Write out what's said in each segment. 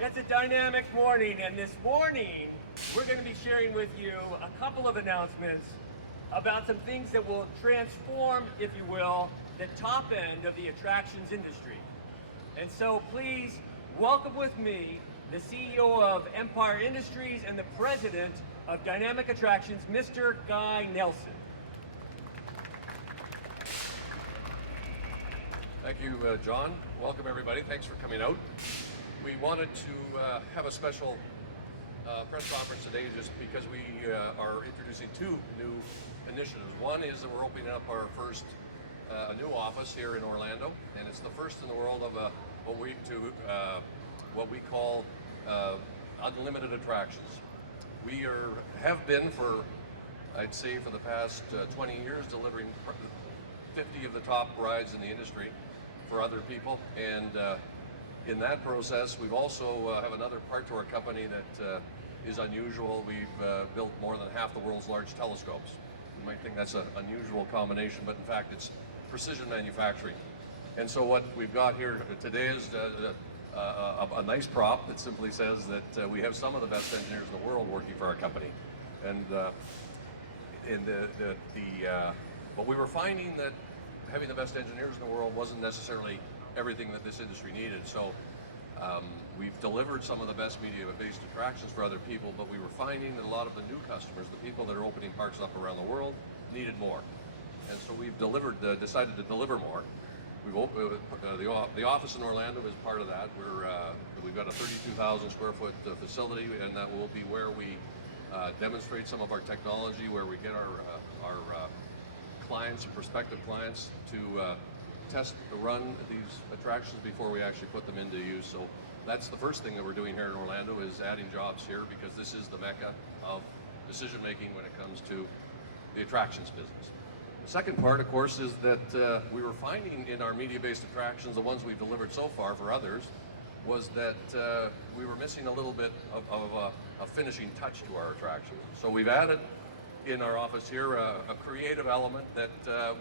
It's a dynamic morning, and this morning we're going to be sharing with you a couple of announcements about some things that will transform, if you will, the top end of the attractions industry. And so please welcome with me the CEO of Empire Industries and the President of Dynamic Attractions, Mr. Guy Nelson. Thank you, John. Welcome, everybody. Thanks for coming out. We wanted to have a special press conference today just because we are introducing two new initiatives. One is that we're opening up our first new office here in Orlando, and it's the first in the world of what we call unlimited attractions. We have been for, I'd say, for the past 20 years, delivering 50 of the top rides in the industry for other people, and in that process, we've also have another part to our company that is unusual. We've built more than half the world's large telescopes. You might think that's an unusual combination, but in fact, it's precision manufacturing. And so what we've got here today is a nice prop that simply says that we have some of the best engineers in the world working for our company. And but we were finding that having the best engineers in the world wasn't necessarily everything that this industry needed. So we've delivered some of the best media-based attractions for other people, but we were finding that a lot of the new customers, the people that are opening parks up around the world, needed more. And so we've decided to deliver more. We've opened the office in Orlando is part of that. We've got a 32,000 square foot facility, and that will be where we demonstrate some of our technology, where we get our clients and prospective clients to test the run these attractions before we actually put them into use. So that's the first thing that we're doing here in Orlando, is adding jobs here, because this is the mecca of decision making when it comes to the attractions business. The second part, of course, is that we were finding in our media-based attractions, the ones we've delivered so far for others, was that we were missing a little bit of a finishing touch to our attractions. So we've added in our office here a creative element that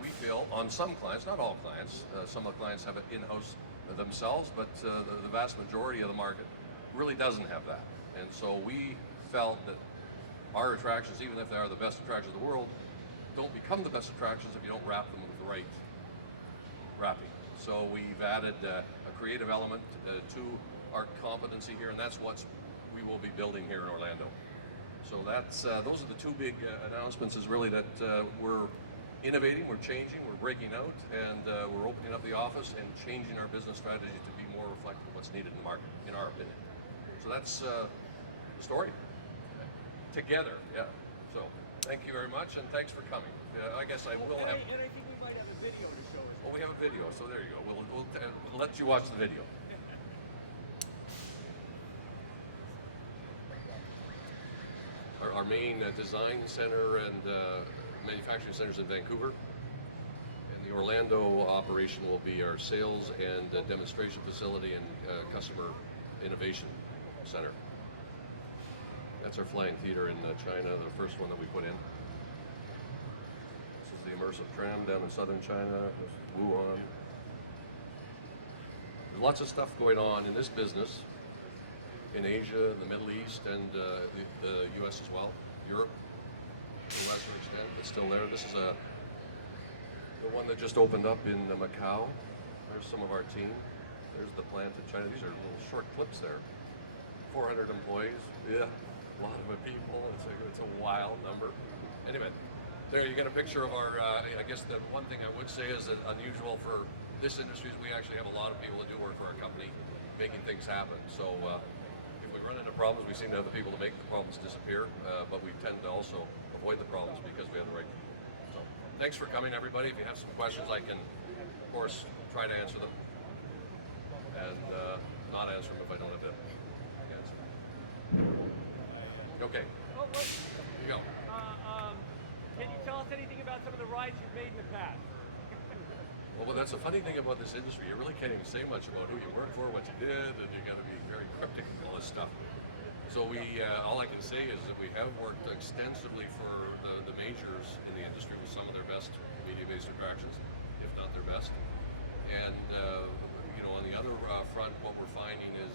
we feel on some clients, not all clients, some of the clients have it in-house themselves, but the vast majority of the market really doesn't have that. And so we felt that our attractions, even if they are the best attractions in the world, don't become the best attractions if you don't wrap them with the right wrapping. So we've added a creative element to our competency here, and that's what we will be building here in Orlando. So that's those are the two big announcements, is really that we're innovating, we're changing, we're breaking out, and we're opening up the office and changing our business strategy to be more reflective of what's needed in the market, in our opinion. So that's the story. Together, yeah. So thank you very much, and thanks for coming. I guess I will have... And I think we might have a video to show us. Oh, we have a video, so there you go. We'll let you watch the video. Our main design center and manufacturing centers in Vancouver, and the Orlando operation will be our sales and demonstration facility and customer innovation center. That's our flying theater in China, the first one that we put in. This is the immersive tram down in southern China, Wuhan. There's lots of stuff going on in this business in Asia, the Middle East, and the US as well. Europe, to a lesser extent, but still there. This is the one that just opened up in Macau. There's some of our team. There's the plant in China. These are little short clips there. 400 employees. Yeah, a lot of people. It's a wild number. Anyway, there you get a picture of our, I guess the one thing I would say is that unusual for this industry is we actually have a lot of people that do work for our company making things happen. So if we run into problems, we seem to have the people to make the problems disappear, but we tend to also avoid the problems because we have the right people. So thanks for coming, everybody. If you have some questions, I can, of course, try to answer them, and not answer them if I don't have to answer them. Okay. Oh, Here you go. Can you tell us anything about some of the rides you've made in the past? Well, that's a funny thing about this industry. You really can't even say much about who you work for, what you did, and you got to be very cryptic with all this stuff. So all I can say is that we have worked extensively for the majors in the industry with some of their best media-based attractions, if not their best. And on the other front, what we're finding is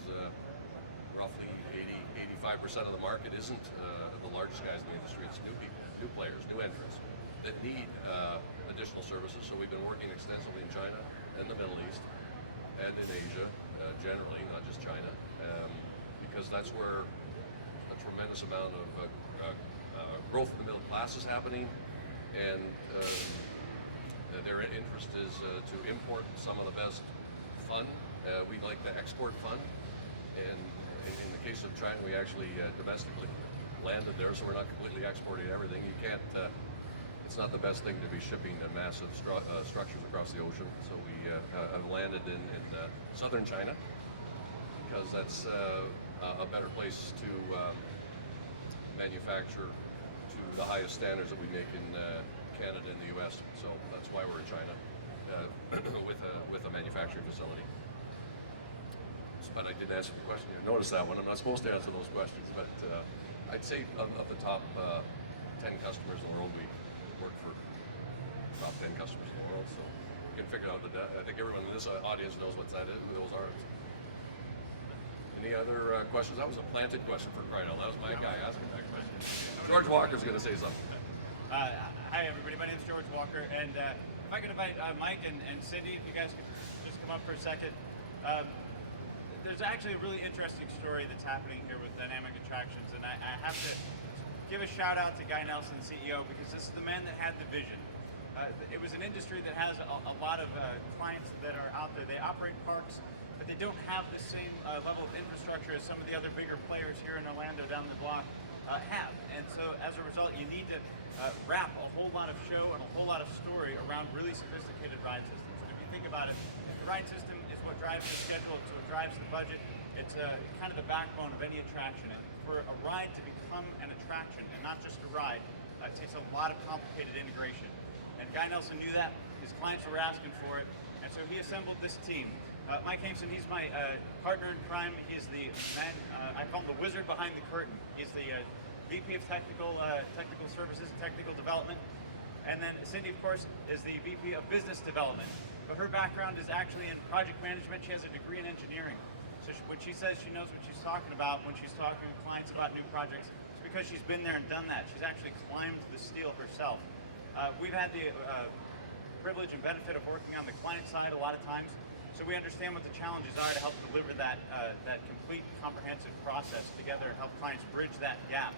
roughly 85% of the market isn't the largest guys in the industry. It's new people, new players, new entrants that need additional services. So we've been working extensively in China and the Middle East and in Asia generally, not just China, because that's where a tremendous amount of growth in the middle class is happening, and their interest is to import some of the best fun. We like to export fun, and in the case of China, we actually domestically landed there, so we're not completely exporting everything. You can't. It's not the best thing to be shipping massive structures across the ocean. So we have landed in southern China because that's a better place to manufacture to the highest standards that we make in Canada and the U.S. So that's why we're in China with a manufacturing facility. But I did ask the question. You notice that one. I'm not supposed to answer those questions, but I'd say of the top 10 customers in the world, we work for top 10 customers in the world. So you can figure out I think everyone in this audience knows what that is, who those are. Any other questions? That was a planted question for crying out loud. That was my guy asking that question. George Walker's going to say something. Hi everybody, my name is George Walker, and if I could invite Mike and Cindy, if you guys could just come up for a second. There's actually a really interesting story that's happening here with Dynamic Attractions, and I have to give a shout out to Guy Nelson, CEO, because this is the man that had the vision. It was an industry that has a lot of clients that are out there. They operate parks, but they don't have the same level of infrastructure as some of the other bigger players here in Orlando down the block have. And so as a result, you need to wrap a whole lot of show and a whole lot of story around really sophisticated ride systems. And if you think about it, the ride system is what drives the schedule, it's what drives the budget. It's kind of the backbone of any attraction. And for a ride to become an attraction and not just a ride, it takes a lot of complicated integration. And Guy Nelson knew that. His clients were asking for it. And so he assembled this team. Mike Hameson, he's my partner in crime. He's the man, I call him the wizard behind the curtain. He's the VP of Technical Services and Technical Development. And then Cindy, of course, is the VP of Business Development. But her background is actually in project management. She has a degree in engineering. So when she says she knows what she's talking about when she's talking to clients about new projects, it's because she's been there and done that. She's actually climbed the steel herself. We've had the privilege and benefit of working on the client side a lot of times, so we understand what the challenges are to help deliver that complete, comprehensive process together and help clients bridge that gap.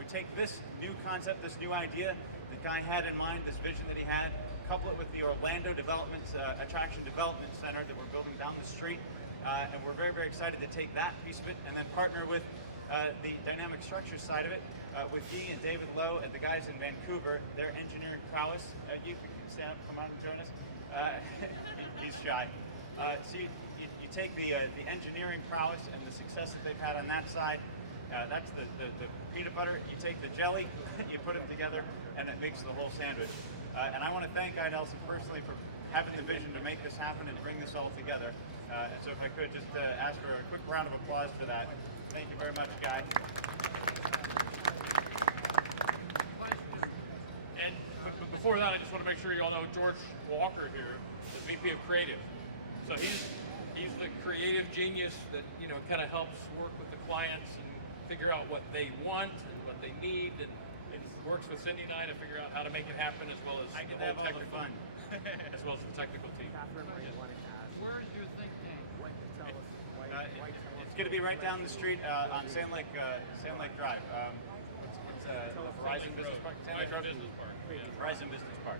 We take this new concept, this new idea that Guy had in mind, this vision that he had, couple it with the Orlando Attraction Development Center that we're building down the street, and we're very, very excited to take that piece of it and then partner with the dynamic structures side of it with Guy and David Lowe and the guys in Vancouver, their engineering prowess. You can stand up, come on and join us. He's shy. So you take the engineering prowess and the success that they've had on that side. That's the peanut butter. You take the jelly, you put them together, and it makes the whole sandwich. And I want to thank Guy Nelson personally for having the vision to make this happen and bring this all together. And so if I could just ask for a quick round of applause for that. Thank you very much, Guy. And before that, I just want to make sure you all know George Walker here is VP of Creative. So he's the creative genius that kind of helps work with the clients and figure out what they want and what they need, and works with Cindy and I to figure out how to make it happen, as well as I can the have whole all the technical, fun. as well as the technical team. Where's your think tank? It's going to be right down the street on Sand Lake Drive. It's Horizon Business Park. Horizon Business Park. Horizon Business Park.